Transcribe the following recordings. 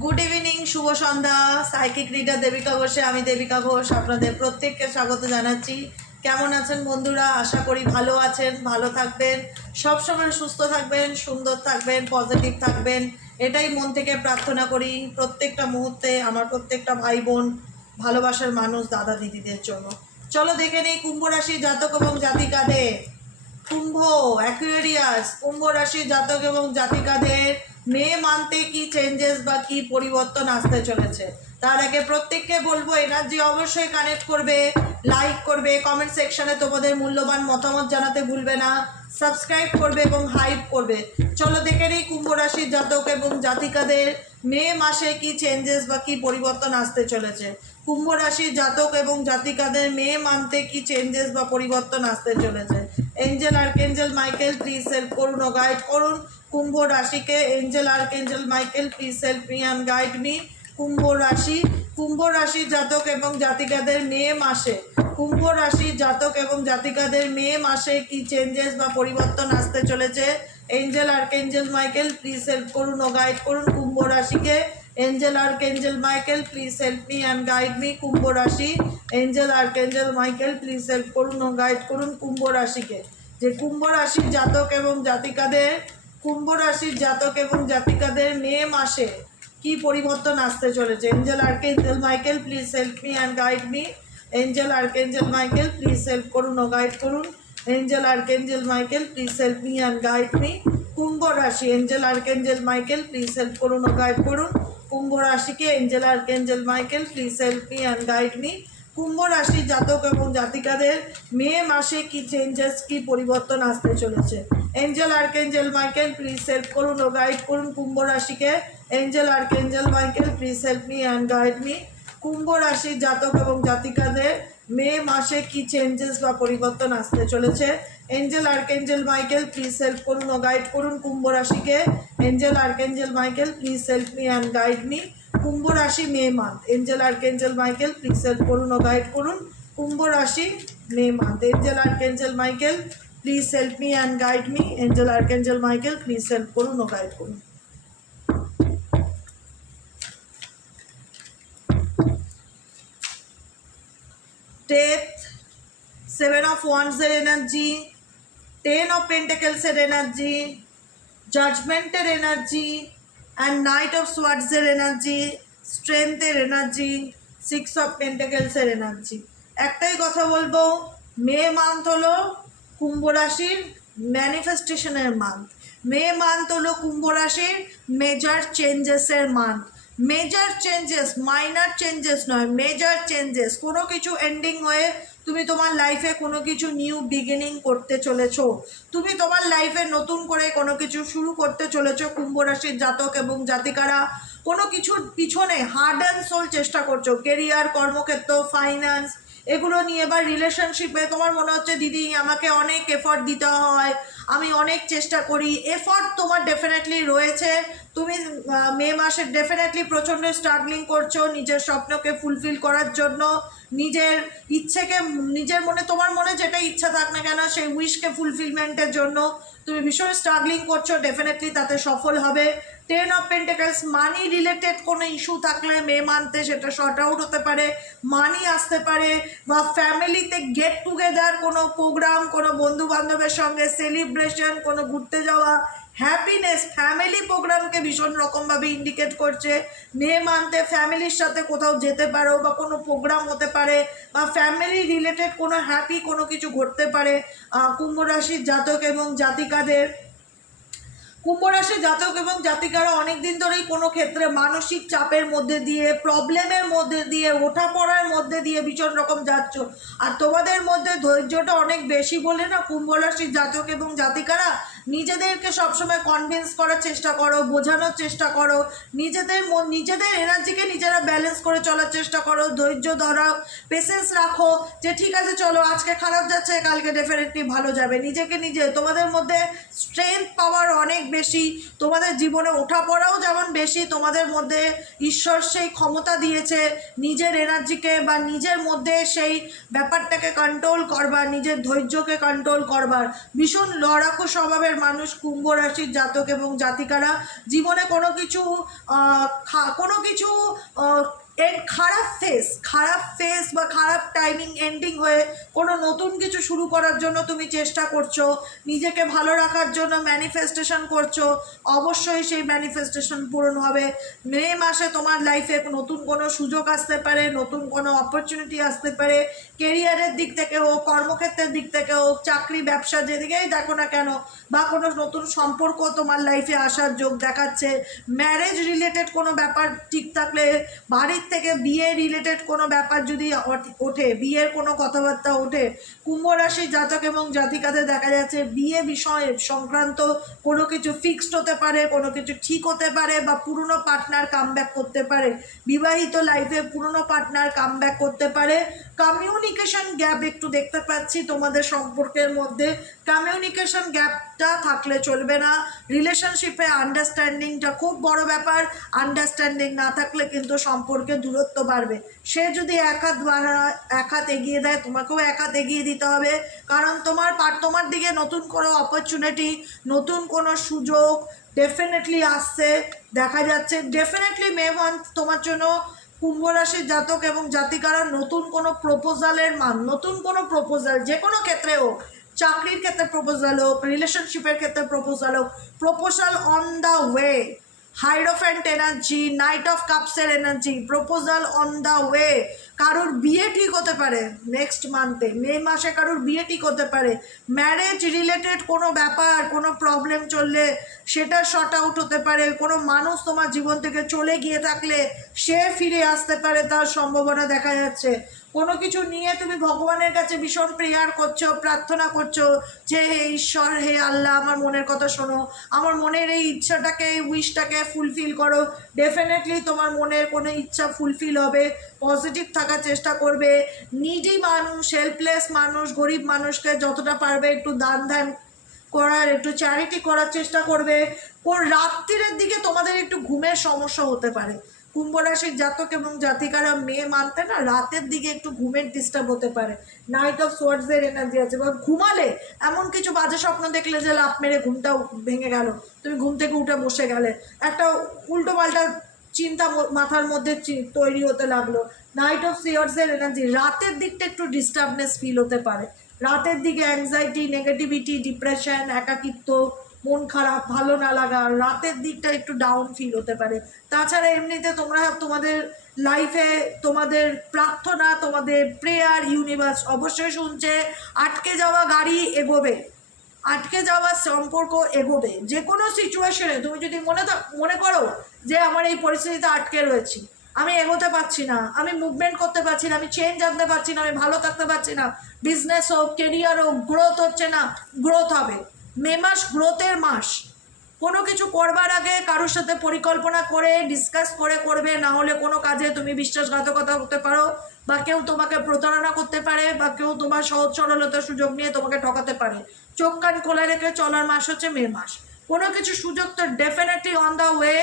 Good evening, শুভ সন্ধ্যা। Psychic reader Devika ঘোষে আমি দেবিকা ঘোষ আপনাদের প্রত্যেককে স্বাগত জানাচ্ছি। কেমন আছেন বন্ধুরা? আশা করি ভালো আছেন, ভালো থাকবেন, সবসময় সুস্থ থাকবেন, সুন্দর থাকবেন, পজিটিভ থাকবেন, এটাই মন থেকে প্রার্থনা করি প্রত্যেকটা মুহূর্তে আমার প্রত্যেকটা ভাই বোন, ভালোবাসার মানুষ, দাদা দিদিদের জন্য। চলো দেখে নেই কুম্ভ রাশি জাতক এবং জাতিকাদের। কুম্ভ অ্যাকুয়ারিয়াস, কুম্ভ রাশির জাতক এবং জাতিকাদের মে মান্থে কি চেঞ্জেস বা কি পরিবর্তন আসতে চলেছে তার আগে প্রত্যেককে বলবো এনার্জি অবশ্যই কানেক্ট করবে, লাইক করবে, কমেন্ট সেকশনে তোমাদের মূল্যবান মতামত জানাতে ভুলবে না, সাবস্ক্রাইব করবে এবং হাইপ করবে। চলো দেখে নিই কুম্ভ রাশির জাতক এবং জাতিকাদের মে মাসে কি চেঞ্জেস বা কি পরিবর্তন আসতে চলেছে। কুম্ভ রাশির জাতক এবং জাতিকাদের মে মান্থে কি চেঞ্জেস বা পরিবর্তন আসতে চলেছে। Angel archangel Michael please help করুন ও গাইড করুন কুম্ভ রাশিকে। Angel archangel Michael please help me and guide me. কুম্ভ রাশির জাতক এবং জাতিকাদের মে মাসে, কুম্ভ রাশির জাতক এবং জাতিকাদের মে মাসে কি চেঞ্জেস বা পরিবর্তন আসতে চলেছে। Angel archangel Michael please help করুন ও গাইড করুন কুম্ভ রাশিকে। Angel archangel Michael please help me and guide me কুম্ভ রাশি। Angel archangel Michael please help করুন ও গাইড করুন কুম্ভ রাশিকে। যে কুম্ভ রাশির জাতক এবং জাতিকাদের, কুম্ভ রাশির জাতক এবং জাতিকাদের মে মাসে কি পরিবর্তন আসতে চলেছে। Angel archangel Michael please help me and guide me. Angel archangel Michael please help করুন ও গাইড করুন। Angel archangel Michael please help me and guide me কুম্ভ রাশি। Angel archangel Michael please help করুন ও গাইড করুন কুম্ভ রাশিকে। Angel archangel Michael please help me and guide me কুম্ভ রাশির জাতক এবং জাতিকাদের মে মাসে কি চেঞ্জেস, কি পরিবর্তন আসতে চলেছে। Angel archangel Michael please help করুন ও গাইড করুন কুম্ভ রাশিকে। Angel archangel Michael please help me and guide me কুম্ভ রাশির জাতক এবং জাতিকাদের মে মাসে কি চেঞ্জেস বা পরিবর্তন আসতে চলেছে। Angel archangel Michael please help করুন ও গাইড করুন কুম্ভ রাশিকে। Angel archangel Michael please help me and guide me কুম্ভ রাশি May month. Angel archangel Michael please help করুন ও গাইড করুন কুম্ভ রাশি May month. Angel archangel Michael please help me and guide me. Angel archangel Michael please help করুন ও guide করুন। ডেথ, সেভেন অফ ওয়ান্ডসের এনার্জি, 10 অফ পেন্টাকেলসের এনার্জি, জাজমেন্টের এনার্জি অ্যান্ড নাইট অফ সোয়ার্ডসের এনার্জি, স্ট্রেংথের এনার্জি, 6 অফ পেন্টাকেলসের এনার্জি। একটাই কথা বলবো, মে মান্থ হলো কুম্ভ রাশির ম্যানিফেস্টেশনের মান্থ। মে মান্থ হলো কুম্ভ রাশির মেজর চেঞ্জেসের month. Major changes, minor changes নয়, মেজর চেঞ্জেস। কোনো কিছু এন্ডিং হয়ে তুমি তোমার লাইফে কোনো কিছু নিউ বিগিনিং করতে চলেছো, তুমি তোমার লাইফে নতুন করে কোনো কিছু শুরু করতে চলেছো। কুম্ভ রাশির জাতক এবং জাতিকারা কোনো কিছুর পিছনে হার্ড অ্যান্ড সোল চেষ্টা করছো, কেরিয়ার, কর্মক্ষেত্র, ফাইন্যান্স, এগুলো নিয়ে বা রিলেশনশিপে তোমার মনে হচ্ছে দিদি আমাকে অনেক এফর্ট দিতে হয়, আমি অনেক চেষ্টা করি। এফর্ট তোমার ডেফিনেটলি রয়েছে, তুমি মে মাসে ডেফিনেটলি প্রচণ্ড স্ট্রাগলিং করছো নিজের স্বপ্নকে ফুলফিল করার জন্য, নিজের ইচ্ছেকে, নিজের মনে, তোমার মনে যেটা ইচ্ছা থাক না কেন সেই উইশকে ফুলফিলমেন্টের জন্য তুমি ভীষণ স্ট্রাগলিং করছো, ডেফিনেটলি তাতে সফল হবে। 10 অফ পেন্টাকেলস, মানি রিলেটেড কোনো ইস্যু থাকলে মে মান্থে সেটা শর্ট আউট হতে পারে, মানি আসতে পারে, বা ফ্যামিলিতে গেট টুগেদার, কোনো প্রোগ্রাম, কোনো বন্ধু বান্ধবের সঙ্গে সেলিব্রেশন, কোনো ঘুরতে যাওয়া, হ্যাপিনেস, ফ্যামিলি প্রোগ্রামকে ভীষণ রকমভাবে ইন্ডিকেট করছে। মে মান্থে ফ্যামিলির সাথে কোথাও যেতে পারো বা কোনো প্রোগ্রাম হতে পারে বা ফ্যামিলি রিলেটেড কোনো হ্যাপি কোনো কিছু ঘটতে পারে। কুম্ভ রাশির জাতক এবং জাতিকাদের, কুম্ভ রাশির জাতক এবং জাতিকারা অনেক দিন ধরেই কোনো ক্ষেত্রে মানসিক চাপের মধ্যে দিয়ে, প্রবলেমের মধ্যে দিয়ে, ওঠা পড়ার মধ্যে দিয়ে ভীষণ রকম যাচ্ছ। আর তোমাদের মধ্যে ধৈর্যটা অনেক বেশি বলে না কুম্ভ রাশির জাতক এবং জাতিকারা নিজেদেরকে সবসময় কনভিন্স করার চেষ্টা করো, বোঝানোর চেষ্টা করো, নিজেদের এনার্জিকে নিজেরা ব্যালেন্স করে চলার চেষ্টা করো, ধৈর্য ধরাও, পেশেন্স রাখো যে ঠিক আছে চলো আজকে খারাপ যাচ্ছে কালকে ডেফিনেটলি ভালো যাবে। নিজেকে নিজে, তোমাদের মধ্যে স্ট্রেংথ পাওয়ার অনেক বেশি, তোমাদের জীবনে ওঠা পড়াও যেমন বেশি, তোমাদের মধ্যে ঈশ্বর সেই ক্ষমতা দিয়েছে নিজের এনার্জিকে বা নিজের মধ্যে সেই ব্যাপারটাকে কন্ট্রোল করবার, নিজের ধৈর্যকে কন্ট্রোল করবার। ভীষণ লড়াকু স্বভাবের টাইপের মানুষ কুম্ভ রাশির জাতক এবং জাতিকারা। জীবনে কোনো কিছু খারাপ ফেস বা খারাপ টাইমিং এন্ডিং হয়ে কোনো নতুন কিছু শুরু করার জন্য তুমি চেষ্টা করছো, নিজেকে ভালো রাখার জন্য ম্যানিফেস্টেশন করছো, অবশ্যই সেই ম্যানিফেস্টেশন পূরণ হবে। মে মাসে তোমার লাইফে নতুন কোনো সুযোগ আসতে পারে, নতুন কোনো অপরচুনিটি আসতে পারে, কেরিয়ারের দিক থেকে হোক, কর্মক্ষেত্রের দিক থেকে হোক, চাকরি ব্যবসা যেদিকেই দেখো না কেন, বা কোনো নতুন সম্পর্ক তোমার লাইফে আসার যোগ দেখাচ্ছে। ম্যারেজ রিলেটেড কোনো ব্যাপার ঠিক থাকলে, বাড়ির থেকে বিয়ে রিলেটেড কোনো ব্যাপার যদি ওঠে, বিয়ের কোনো কথাবার্তা ওঠে, কুম্ভ রাশির জাতক এবং জাতিকাদের দেখা যাচ্ছে বিয়ে বিষয়ে সংক্রান্ত কোনো কিছু ফিক্সড হতে পারে, কোনো কিছু ঠিক হতে পারে, বা পুরনো পার্টনার কামব্যাক করতে পারে। বিবাহিত লাইফে পুরনো পার্টনার কামব্যাক করতে পারে। কমিউনিকেশন গ্যাপ একটু দেখতে পাচ্ছি তোমাদের সম্পর্কের মধ্যে। কমিউনিকেশন গ্যাপটা থাকলে চলবে না। রিলেশনশিপে আন্ডারস্ট্যান্ডিংটা খুব বড় ব্যাপার। আন্ডারস্ট্যান্ডিং না থাকলে কিন্তু সম্পর্কে দূরত্ব বাড়বে। সে যদি এক হাত এগিয়ে দেয়, তোমাকেও এক হাত এগিয়ে দিতে হবে, কারণ তোমার দিকে নতুন কোনো অপরচুনিটি, নতুন কোনো সুযোগ ডেফিনেটলি আসছে দেখা যাচ্ছে। ডেফিনেটলি মে মান্থ তোমার জন্য কুম্ভ রাশির জাতক এবং জাতিকারা নতুন কোনো প্রপোজাল যে কোনো ক্ষেত্রে হোক, চাকরির ক্ষেত্রে প্রপোজাল হোক, রিলেশনশিপের ক্ষেত্রে প্রপোজাল হোক, proposal on the way. Hierophant energy, knight of কাপসের energy, proposal on the way. কারোর বিয়ে ঠিক হতে পারে নেক্সট মান্থে, মে মাসে কারোর বিয়ে ঠিক হতে পারে। ম্যারেজ রিলেটেড কোনো ব্যাপার, কোনো প্রবলেম চললে সেটা শর্ট আউট হতে পারে। কোনো মানুষ তোমার জীবন থেকে চলে গিয়ে থাকলে সে ফিরে আসতে পারে, তার সম্ভাবনা দেখা যাচ্ছে। কোনো কিছু নিয়ে তুমি ভগবানের কাছে ভীষণ প্রেয়ার করছো, প্রার্থনা করছো যে হে ঈশ্বর, হে আল্লাহ, আমার মনের কথা শোনো, আমার মনের এই ইচ্ছাটাকে, উইশটাকে ফুলফিল করো। ডেফিনেটলি তোমার মনের কোনো ইচ্ছা ফুলফিল হবে। পজিটিভ থাকার চেষ্টা করবে। নিডি মানুষ, হেল্পলেস মানুষ, গরিব মানুষকে যতটা পারবে একটু দান ধ্যান করার, একটু চ্যারিটি করার চেষ্টা করবে। রাত্রির দিকে তোমাদের একটু ঘুমের সমস্যা হতে পারে। কুম্ভ রাশির জাতক এবং জাতিকারা মে মানতে না রাতের দিকে একটু ঘুমের ডিস্টার্ব হতে পারে। নাইট অফ সোয়ার্ডসের এনার্জি আছে, বা ঘুমালে এমন কিছু বাজে স্বপ্ন দেখলে যে লাফ মেরে ঘুমটাও ভেঙে গেল, তুমি ঘুম থেকে উঠে বসে গেলে, একটা উল্টো পাল্টা চিন্তা মাথার মধ্যে তৈরি হতে লাগলো। নাইট অফ সোয়ার্ডসের এনার্জি, রাতের দিকটা একটু ডিস্টার্বনেস ফিল হতে পারে। রাতের দিকে অ্যাংজাইটি, নেগেটিভিটি, ডিপ্রেশন, একাকিত্ব, মন খারাপ, ভালো না লাগা, রাতের দিকটা একটু ডাউন ফিল হতে পারে। তাছাড়া এমনিতে তোমাদের লাইফে তোমাদের প্রার্থনা, তোমাদের প্রেয়ার ইউনিভার্স অবশ্যই শুনছে। আটকে যাওয়া গাড়ি এগোবে, আটকে যাওয়া সম্পর্ক এগোবে। যে কোনো সিচুয়েশনে তুমি যদি মনে করো যে আমার এই পরিস্থিতিতে আটকে রয়েছি, আমি এগোতে পারছি না, আমি মুভমেন্ট করতে পারছি না, আমি চেঞ্জ আনতে পারছি না, আমি ভালো থাকতে পারছি না, বিজনেস হোক, কেরিয়ার হোক, গ্রোথ হচ্ছে না, গ্রোথ হবে। মে মাস গ্রোথের মাস। কোনো কিছু করবার আগে কারোর সাথে পরিকল্পনা করে ডিসকাস করে করবে, না হলে কোনো কাজে তুমি বিশ্বাসঘাতকতা করতে পারো, বা কেউ তোমাকে প্রতারণা করতে পারে, বা কেউ তোমার সহজ সরলতার সুযোগ নিয়ে তোমাকে ঠকাতে পারে। চোখ কান খোলা রেখে চলার মাস হচ্ছে মে মাস। কোনো কিছু সুযোগ তো ডেফিনেটলি অন দ্য ওয়ে।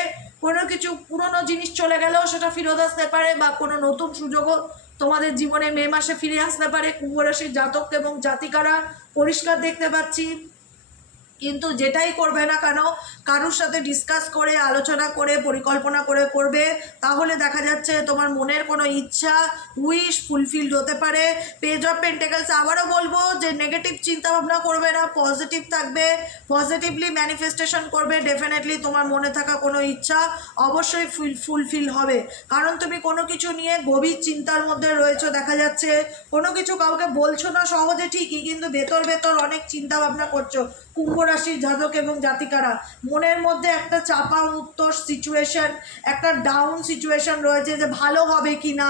কোনো কিছু পুরনো জিনিস চলে গেলেও সেটা ফেরত আসতে পারে, বা কোনো নতুন সুযোগও তোমাদের জীবনে মে মাসে ফিরে আসতে পারে। কুম্ভ রাশির জাতক এবং জাতিকারা পরিষ্কার দেখতে পাচ্ছি। কিন্তু যেটাই করবে না কেন কারোর সাথে ডিসকাস করে, আলোচনা করে, পরিকল্পনা করে করবে, তাহলে দেখা যাচ্ছে তোমার মনের কোনো ইচ্ছা, উইশ ফুলফিলড হতে পারে। পেজ অফ পেন্টেকলস, আবারও বলবো যে নেগেটিভ চিন্তা ভাবনা করবে না, পজিটিভ থাকবে, পজিটিভলি ম্যানিফেস্টেশন করবে। ডেফিনেটলি তোমার মনে থাকা কোনো ইচ্ছা অবশ্যই ফুলফিল হবে, কারণ তুমি কোনো কিছু নিয়ে গভীর চিন্তার মধ্যে রয়েছো দেখা যাচ্ছে। কোনো কিছু কাউকে বলছো না সহজে ঠিকই, কিন্তু ভেতর অনেক চিন্তা ভাবনা করছো। কুম্ভ রাশির জাতক এবং জাতিকারা মনের মধ্যে একটা চাপা উত্তর সিচুয়েশন, একটা ডাউন সিচুয়েশন রয়েছে যে ভালো হবে কি না,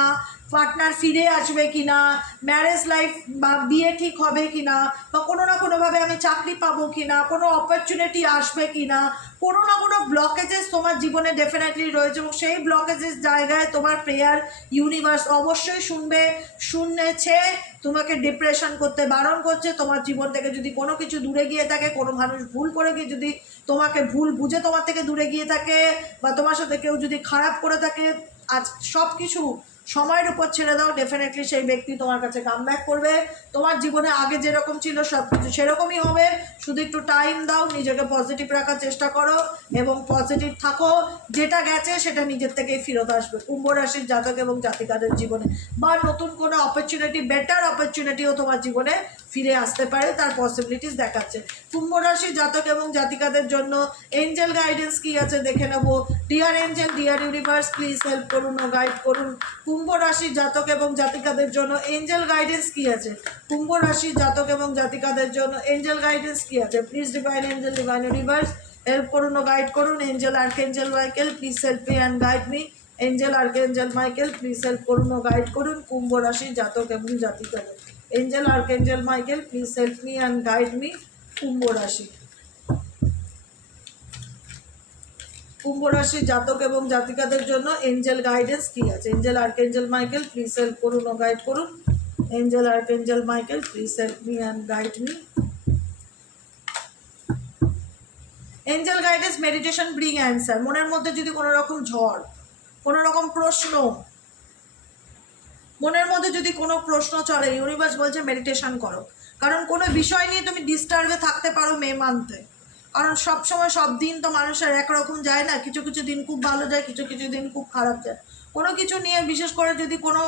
পার্টনার ফিরে আসবে কি না, ম্যারেজ লাইফ বা বিয়ে ঠিক হবে কি না, বা কোনো না কোনোভাবে আমি চাকরি পাবো কি না, কোনো অপরচুনিটি আসবে কি না, কোনো না কোনো ব্লকেজেস তোমার জীবনে ডেফিনেটলি রয়েছে। এবং সেই ব্লকেজেস জায়গায় তোমার প্রেয়ার ইউনিভার্স অবশ্যই শুনেছে, তোমাকে ডিপ্রেশন করতে বারণ করছে। তোমার জীবন থেকে যদি কোনো কিছু দূরে গিয়ে থাকে, কোনো মানুষ ভুল করে গিয়ে যদি তোমাকে ভুল বুঝে তোমার থেকে দূরে গিয়ে থাকে, বা তোমার সাথে কেউ যদি খারাপ করে থাকে, আজ সময়ের উপর ছেড়ে দাও, ডেফিনেটলি সেই ব্যক্তি তোমার কাছে কাম ব্যাক করবে। তোমার জীবনে আগে যেরকম ছিল সব কিছু সেরকমই হবে, শুধু একটু টাইম দাও, নিজেকে পজিটিভ রাখার চেষ্টা করো এবং পজিটিভ থাকো। যেটা গেছে সেটা নিজের থেকেই ফেরত আসবে কুম্ভ রাশির জাতক এবং জাতিকাদের জীবনে, বা নতুন কোনো অপরচুনিটি, বেটার অপরচুনিটিও তোমার জীবনে ফিরে আসতে পারে, তার পসিবিলিটিস দেখাচ্ছে। কুম্ভ রাশির জাতক এবং জাতিকাদের জন্য এঞ্জেল গাইডেন্স কি আছে দেখে নেবো। Dear angel, deer universe, please help করুন ও গাইড করুন। কুম্ভ রাশির জাতক এবং জাতিকাদের জন্য এঞ্জেল গাইডেন্স কি আছে? কুম্ভ রাশির জাতক এবং জাতিকাদের জন্য এঞ্জেল গাইডেন্স কি আছে? Please divine angel, divine universe, help করুন ও গাইড করুন। Angel archangel Michael, please help me and guide me. Angel archangel Michael, please help করুন ও গাইড করুন কুম্ভ রাশির জাতক এবং জাতিকাদের। Angel archangel Michael, please help me and guide me. কুম্ভ রাশি, কুম্ভ রাশির জাতক এবং জাতিকাদের জন্য এঞ্জেল গাইডেন্স কি আছে? Angel archangel Michael, please help করুন ও গাইড করুন। Angel archangel Michael, please help me and guide me. Angel guidance, meditation bring answer. মনের মধ্যে যদি কোনো রকম ঝড়, কোনো রকম প্রশ্ন, মনের মধ্যে যদি কোনো প্রশ্ন চলে, ইউনিভার্স বলছে মেডিটেশন করো। কারণ কোনো বিষয় নিয়ে তুমি ডিস্টার্বে থাকতে পারো মে মান্থে, কারণ সব সময় সব দিন তো মানুষের একরকম যায় না, কিছু কিছু দিন খুব ভালো যায়, কিছু কিছু দিন খুব খারাপ যায়। কোনো কিছু নিয়ে বিশেষ করে যদি কোনো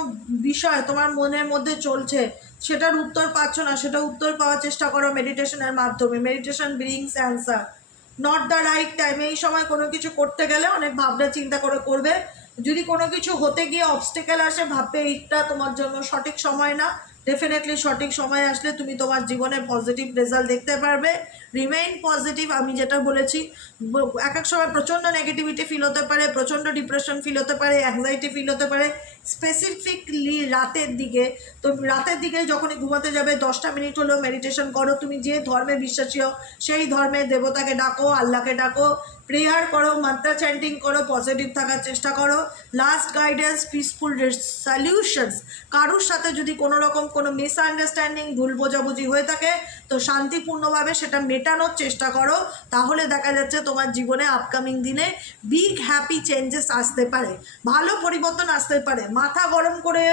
বিষয় তোমার মনের মধ্যে চলছে, সেটার উত্তর পাচ্ছ না, সেটা উত্তর পাওয়ার চেষ্টা করো মেডিটেশনের মাধ্যমে। Meditation brings answer. Not the right time, এই সময় কোনো কিছু করতে গেলে অনেক ভাবনা চিন্তা করে করবে। যদি কোনো কিছু হতে গিয়ে অবস্টেকেল আসে, ভাববে এইটা তোমার জন্য সঠিক সময় না। ডেফিনেটলি সঠিক সময় আসলে তুমি তোমার জীবনে পজিটিভ রেজাল্ট দেখতে পারবে। রিমেইন পজিটিভ, আমি যেটা বলেছি। এক এক সময় প্রচণ্ড নেগেটিভিটি ফিল হতে পারে, প্রচণ্ড ডিপ্রেশন ফিল হতে পারে, অ্যাংজাইটি ফিল হতে পারে, স্পেসিফিকলি রাতের দিকে। তো রাতের দিকে যখনই ঘুমাতে যাবে 10টা মিনিট হলেও মেডিটেশন করো। তুমি যে ধর্মে বিশ্বাসী হও সেই ধর্মের দেবতাকে ডাকো, আল্লাহকে ডাকো, প্রেয়ার করো, মান্ত্রা চ্যান্টিং করো, পজিটিভ থাকার চেষ্টা করো। Last guidance, peaceful solutions. কারোর সাথে যদি কোনো রকম কোনো মিসআন্ডারস্ট্যান্ডিং, ভুল বোঝাবুঝি হয়ে থাকে, তো শান্তিপূর্ণভাবে সেটা মেটানোর চেষ্টা করো। তাহলে দেখা যাচ্ছে তোমার জীবনে আপকামিং দিনে বিগ হ্যাপি চেঞ্জেস আসতে পারে, ভালো পরিবর্তন আসতে পারে। মাথা গরম করে,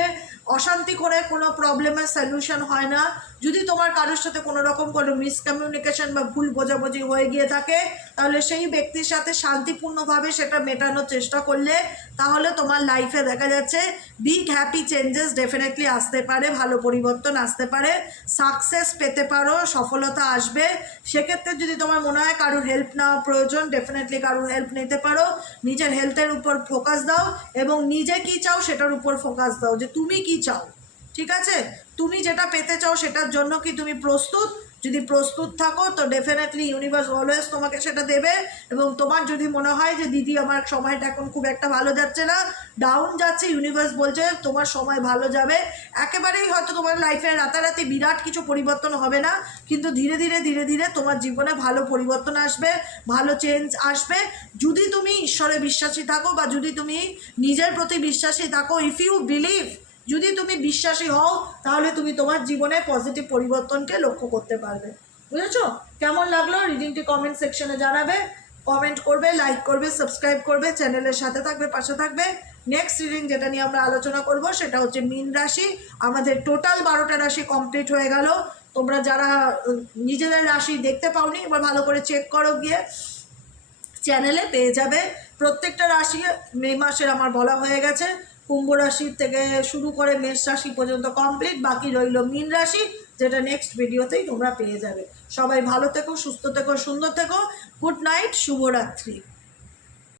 অশান্তি করে কোনো প্রবলেমের সলিউশন হয় না। যদি তোমার কারোর সাথে কোনো রকম কোনো মিসকমিউনিকেশন বা ভুল বোঝাবুঝি হয়ে গিয়ে থাকে, তাহলে সেই ব্যক্তির সাথে শান্তিপূর্ণভাবে সেটা মেটানোর চেষ্টা করলে, তাহলে তোমার লাইফে দেখা যাচ্ছে বিগ হ্যাপি চেঞ্জেস ডেফিনেটলি আসতে পারে, ভালো পরিবর্তন আসতে পারে, সাকসেস পেতে পারো, সফলতা আসবে। সেক্ষেত্রে যদি তোমার মনে হয় কারোর হেল্প নেওয়া প্রয়োজন, ডেফিনেটলি কারোর হেল্প নিতে পারো। নিজের হেলথের উপর ফোকাস দাও এবং নিজে কী চাও সেটার উপর ফোকাস দাও, যে তুমি কি চাও। ঠিক আছে, তুমি যেটা পেতে চাও সেটার জন্য কি তুমি প্রস্তুত? যদি প্রস্তুত থাকো তো ডেফিনেটলি ইউনিভার্স অলওয়েজ তোমাকে সেটা দেবে। এবং তোমার যদি মনে হয় যে দিদি আমার সময়টা এখন খুব একটা ভালো যাচ্ছে না, ডাউন যাচ্ছে, ইউনিভার্স বলছে তোমার সময় ভালো যাবে। একেবারেই হয়তো তোমার লাইফে রাতারাতি বিরাট কিছু পরিবর্তন হবে না, কিন্তু ধীরে ধীরে ধীরে ধীরে তোমার জীবনে ভালো পরিবর্তন আসবে, ভালো চেঞ্জ আসবে। যদি তুমি ঈশ্বরে বিশ্বাসী থাকো বা যদি তুমি নিজের প্রতি বিশ্বাসী থাকো, ইফ ইউ বিলিভ, যদি তুমি বিশ্বাসী হও, তাহলে তুমি তোমার জীবনে পজিটিভ পরিবর্তনকে লক্ষ্য করতে পারবে। বুঝেছো? কেমন লাগলো রিডিংটি কমেন্ট সেকশনে জানাবে, কমেন্ট করবে, লাইক করবে, সাবস্ক্রাইব করবে, চ্যানেলের সাথে থাকবে, পাশে থাকবে। নেক্সট রিডিং যেটা নিয়ে আমরা আলোচনা করব সেটা হচ্ছে মীন রাশি। আমাদের টোটাল 12টা রাশি কমপ্লিট হয়ে গেল। তোমরা যারা নিজেদের রাশি দেখতে পাওনি, এবার ভালো করে চেক করো, গিয়ে চ্যানেলে পেয়ে যাবে। প্রত্যেকটা রাশি মে মাসের আমার বলা হয়ে গেছে। কুম্ভ রাশির থেকে শুরু করে মেষ রাশি পর্যন্ত কমপ্লিট, বাকি রইল মীন রাশি, যেটা নেক্সট ভিডিওতেই তোমরা পেয়ে যাবে। সবাই ভালো থেকো, সুস্থ থেকো, সুন্দর থেকো। গুড নাইট, শুভরাত্রি।